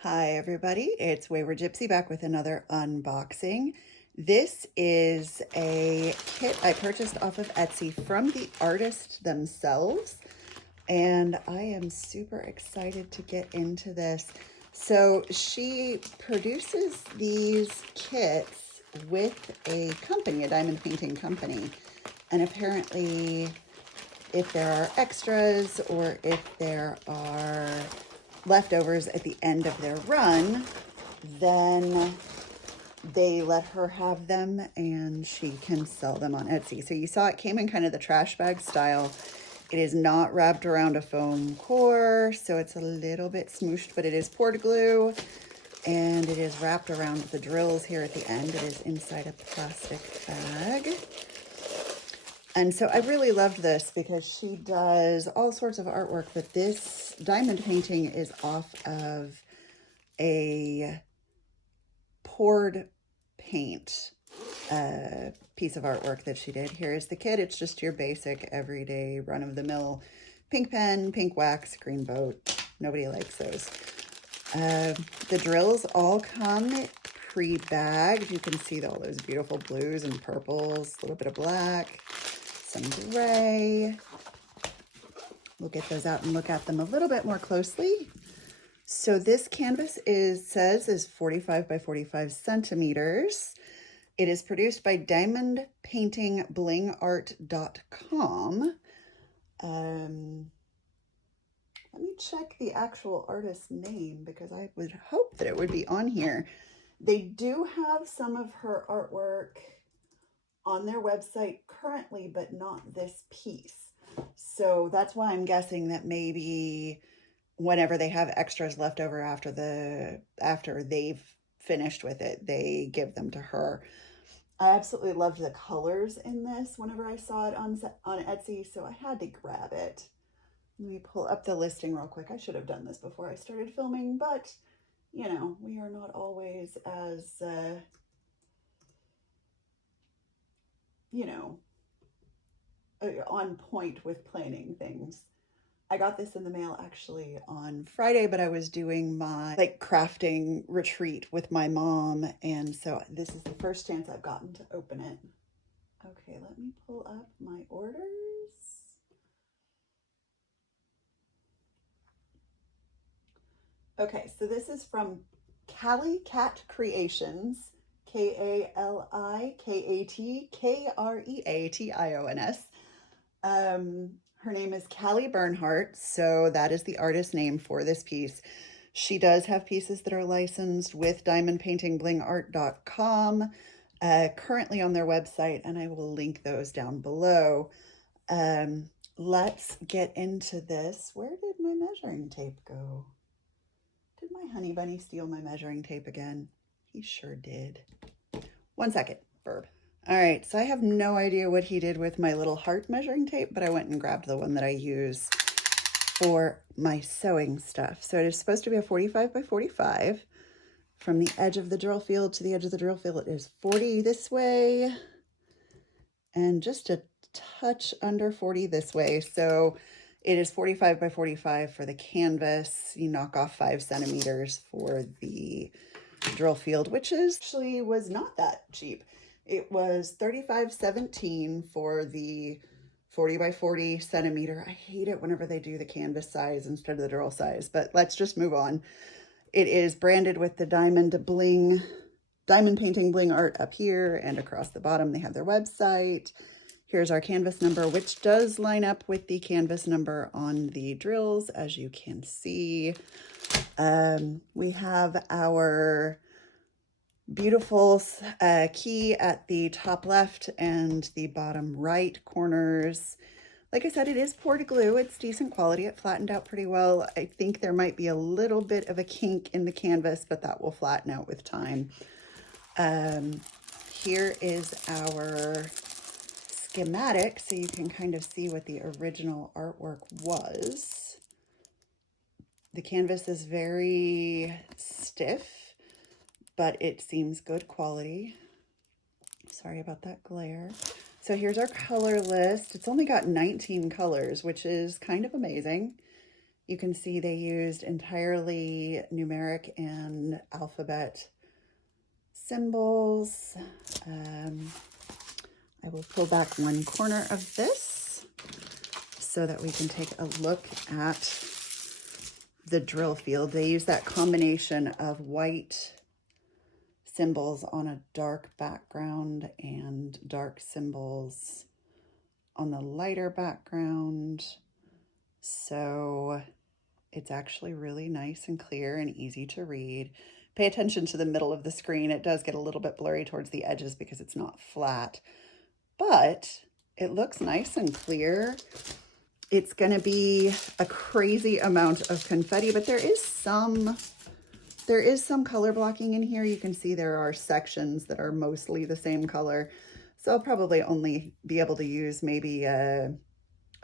Hi everybody, it's Wayward Gypsy back with another unboxing. This is a kit I purchased off of Etsy from the artist themselves, and I am super excited to get into this. So she produces these kits with a company, a diamond painting company, and apparently if there are extras or if there are leftovers at the end of their run, then they let her have them and she can sell them on Etsy. So you saw it came in kind of the trash bag style. It is not wrapped around a foam core, so it's a little bit smooshed, but it is poured glue and it is wrapped around the drills here at the end. It is inside a plastic bag. And so I really loved this because she does all sorts of artwork, but this diamond painting is off of a poured paint piece of artwork that she did. Here is the kit. It's just your basic everyday run-of-the-mill pink pen, pink wax, green boat. Nobody likes those. The drills all come pre-bagged. You can see all those beautiful blues and purples, a little bit of black, some gray. We'll get those out and look at them a little bit more closely. So this canvas says 45 by 45 centimeters. It is produced by diamondpaintingblingart.com. Let me check the actual artist's name because I would hope that it would be on here. They do have some of her artwork on their website currently, but not this piece. So that's why I'm guessing that maybe whenever they have extras left over after they've finished with it, they give them to her. I absolutely loved the colors in this whenever I saw it on Etsy, so I had to grab it. Let me pull up the listing real quick. I should have done this before I started filming, but you know, we are not always as on point with planning things. I got this in the mail actually on Friday, but I was doing my crafting retreat with my mom, and so this is the first chance I've gotten to open it. Okay, let me pull up my orders. Okay, so this is from KaliKatKreations, KaliKatKreations. Her name is Callie Bernhardt, so that is the artist name for this piece. She does have pieces that are licensed with diamondpaintingblingart.com, currently on their website, and I will link those down below. Let's get into this. Where did my measuring tape go? Did my honey bunny steal my measuring tape again? He sure did. 1 second, verb. All right, so I have no idea what he did with my little heart measuring tape, but I went and grabbed the one that I use for my sewing stuff. So it is supposed to be a 45 by 45. From the edge of the drill field to the edge of the drill field, it is 40 this way and just a touch under 40 this way. So it is 45 by 45 for the canvas. You knock off 5 centimeters for the drill field, which actually was not that cheap. It was $35.17 for the 40 by 40 centimeter. I hate it whenever they do the canvas size instead of the drill size, but let's just move on. It is branded with the Diamond Painting Bling Art up here, and across the bottom they have their website. Here's our canvas number, which does line up with the canvas number on the drills, as you can see. We have our beautiful key at the top left and the bottom right corners. Like I said, it is poured glue. It's decent quality. It flattened out pretty well. I think there might be a little bit of a kink in the canvas, but that will flatten out with time. Here is our schematic, so you can kind of see what the original artwork was. The canvas is very stiff, but it seems good quality. Sorry about that glare. So here's our color list. It's only got 19 colors, which is kind of amazing. You can see they used entirely numeric and alphabet symbols. I will pull back one corner of this so that we can take a look at the drill field. They use that combination of white symbols on a dark background and dark symbols on the lighter background. So it's actually really nice and clear and easy to read. Pay attention to the middle of the screen. It does get a little bit blurry towards the edges because it's not flat, but it looks nice and clear. It's going to be a crazy amount of confetti, but there is some color blocking in here. You can see there are sections that are mostly the same color. So I'll probably only be able to use maybe a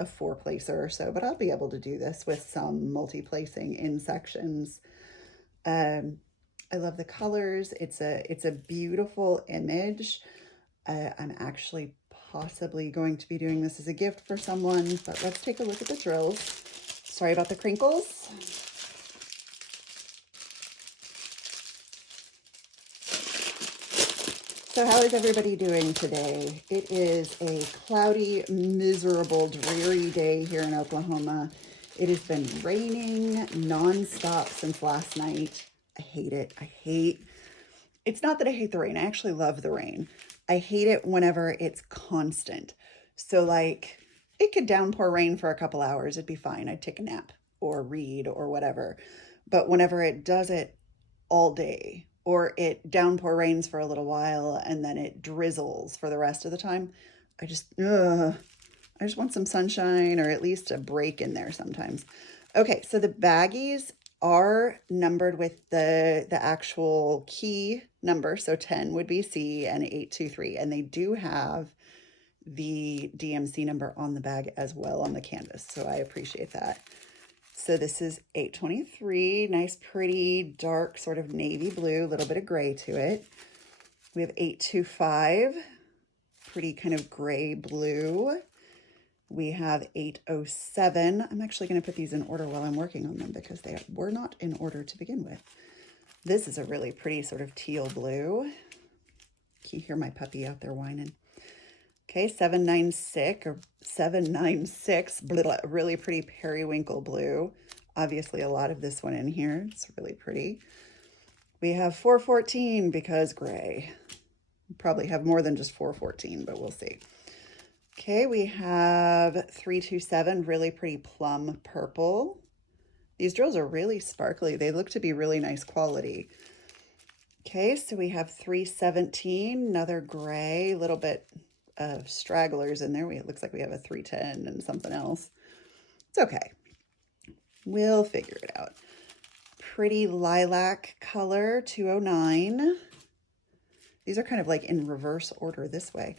4-placer or so, but I'll be able to do this with some multi-placing in sections. I love the colors. It's a beautiful image. I'm actually possibly going to be doing this as a gift for someone, but let's take a look at the drills. Sorry about the crinkles. So how is everybody doing today? It is a cloudy, miserable, dreary day here in Oklahoma. It has been raining nonstop since last night. I hate it. It's not that I hate the rain. I actually love the rain. I hate it whenever it's constant. So like it could downpour rain for a couple hours. It'd be fine. I'd take a nap or read or whatever. But whenever it does it all day, or it downpour rains for a little while and then it drizzles for the rest of the time, I just want some sunshine or at least a break in there sometimes. Okay, so the baggies are numbered with the actual key number. So 10 would be C and 823. And they do have the DMC number on the bag as well on the canvas. So I appreciate that. So this is 823, nice, pretty, dark, sort of navy blue, a little bit of gray to it. We have 825, pretty kind of gray blue. We have 807. I'm actually going to put these in order while I'm working on them because they were not in order to begin with. This is a really pretty sort of teal blue. Can you hear my puppy out there whining? Okay, 796, really pretty periwinkle blue. Obviously a lot of this one in here. It's really pretty. We have 414 because gray. Probably have more than just 414, but we'll see. Okay, we have 327, really pretty plum purple. These drills are really sparkly. They look to be really nice quality. Okay, so we have 317, another gray, a little bit of stragglers in there. It looks like we have a 310 and something else. It's okay. We'll figure it out. Pretty lilac color, 209. These are kind of like in reverse order this way.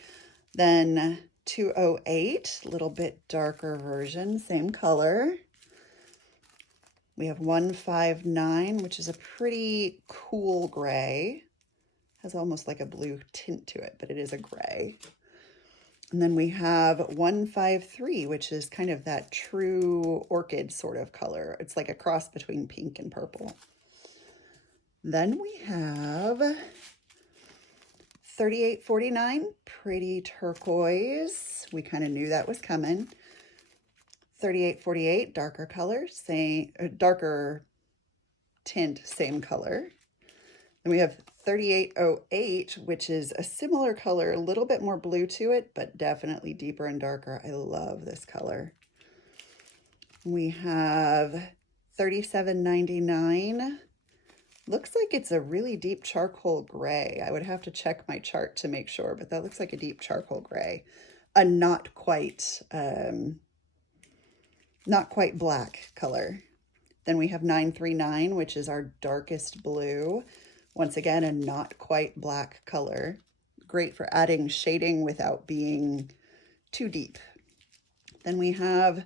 Then 208, a little bit darker version, same color. We have 159, which is a pretty cool gray. Has almost like a blue tint to it, but it is a gray. And then we have 153, which is kind of that true orchid sort of color. It's like a cross between pink and purple. Then we have 3849, pretty turquoise. We kind of knew that was coming. 3848, darker color, darker tint, same color. And we have 3808, which is a similar color, a little bit more blue to it, but definitely deeper and darker. I love this color. We have 3799. Looks like it's a really deep charcoal gray. I would have to check my chart to make sure, but that looks like a deep charcoal gray. A not quite black color. Then we have 939, which is our darkest blue. Once again, a not quite black color. Great for adding shading without being too deep. Then we have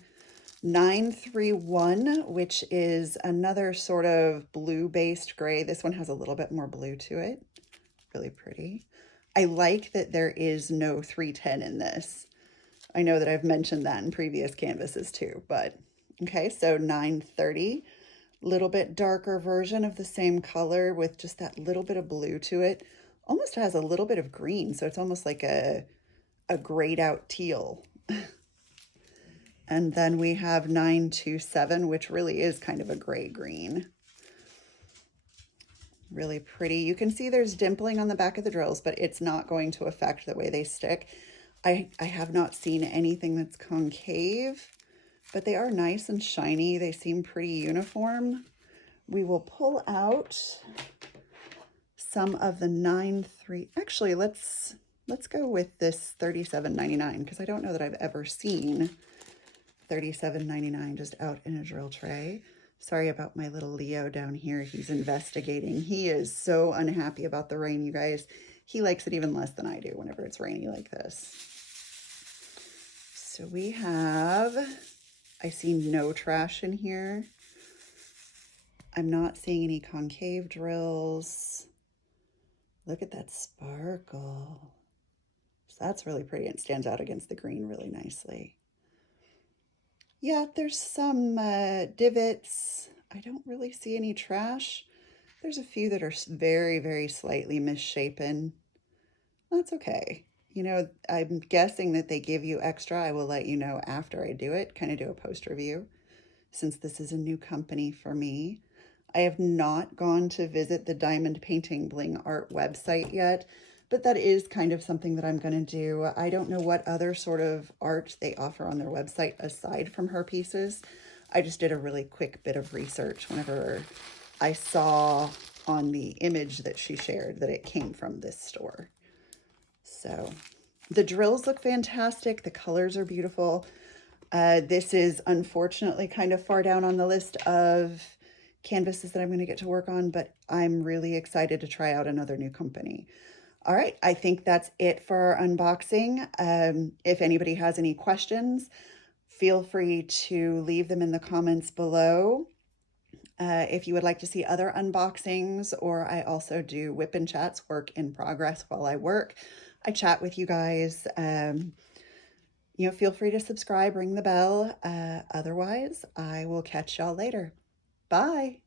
931, which is another sort of blue-based gray. This one has a little bit more blue to it. Really pretty. I like that there is no 310 in this. I know that I've mentioned that in previous canvases too, but Okay, so 930, little bit darker version of the same color with just that little bit of blue to it. Almost has a little bit of green, so it's almost like a grayed out teal. And then we have 927, which really is kind of a gray green. Really pretty. You can see there's dimpling on the back of the drills, but it's not going to affect the way they stick. I have not seen anything that's concave, but they are nice and shiny. They seem pretty uniform. We will pull out some of the 9.3. Actually, let's go with this $37.99 because I don't know that I've ever seen $37.99 just out in a drill tray. Sorry about my little Leo down here. He's investigating. He is so unhappy about the rain, you guys. He likes it even less than I do whenever it's rainy like this. So we have, I see no trash in here. I'm not seeing any concave drills. Look at that sparkle. So that's really pretty. It stands out against the green really nicely. Yeah, there's some divots. I don't really see any trash. There's a few that are very, very slightly misshapen. That's okay. You know, I'm guessing that they give you extra. I will let you know after I do it, kind of do a post review, since this is a new company for me. I have not gone to visit the Diamond Painting Bling art website yet, but that is kind of something that I'm going to do. I don't know what other sort of art they offer on their website aside from her pieces. I just did a really quick bit of research whenever I saw on the image that she shared that it came from this store. So the drills look fantastic. The colors are beautiful. This is unfortunately kind of far down on the list of canvases that I'm going to get to work on, but I'm really excited to try out another new company. All right, I think that's it for our unboxing. If anybody has any questions, feel free to leave them in the comments below. If you would like to see other unboxings, or I also do whip and chats, work in progress while I work. I chat with you guys. You know, feel free to subscribe, ring the bell. Otherwise, I will catch y'all later. Bye.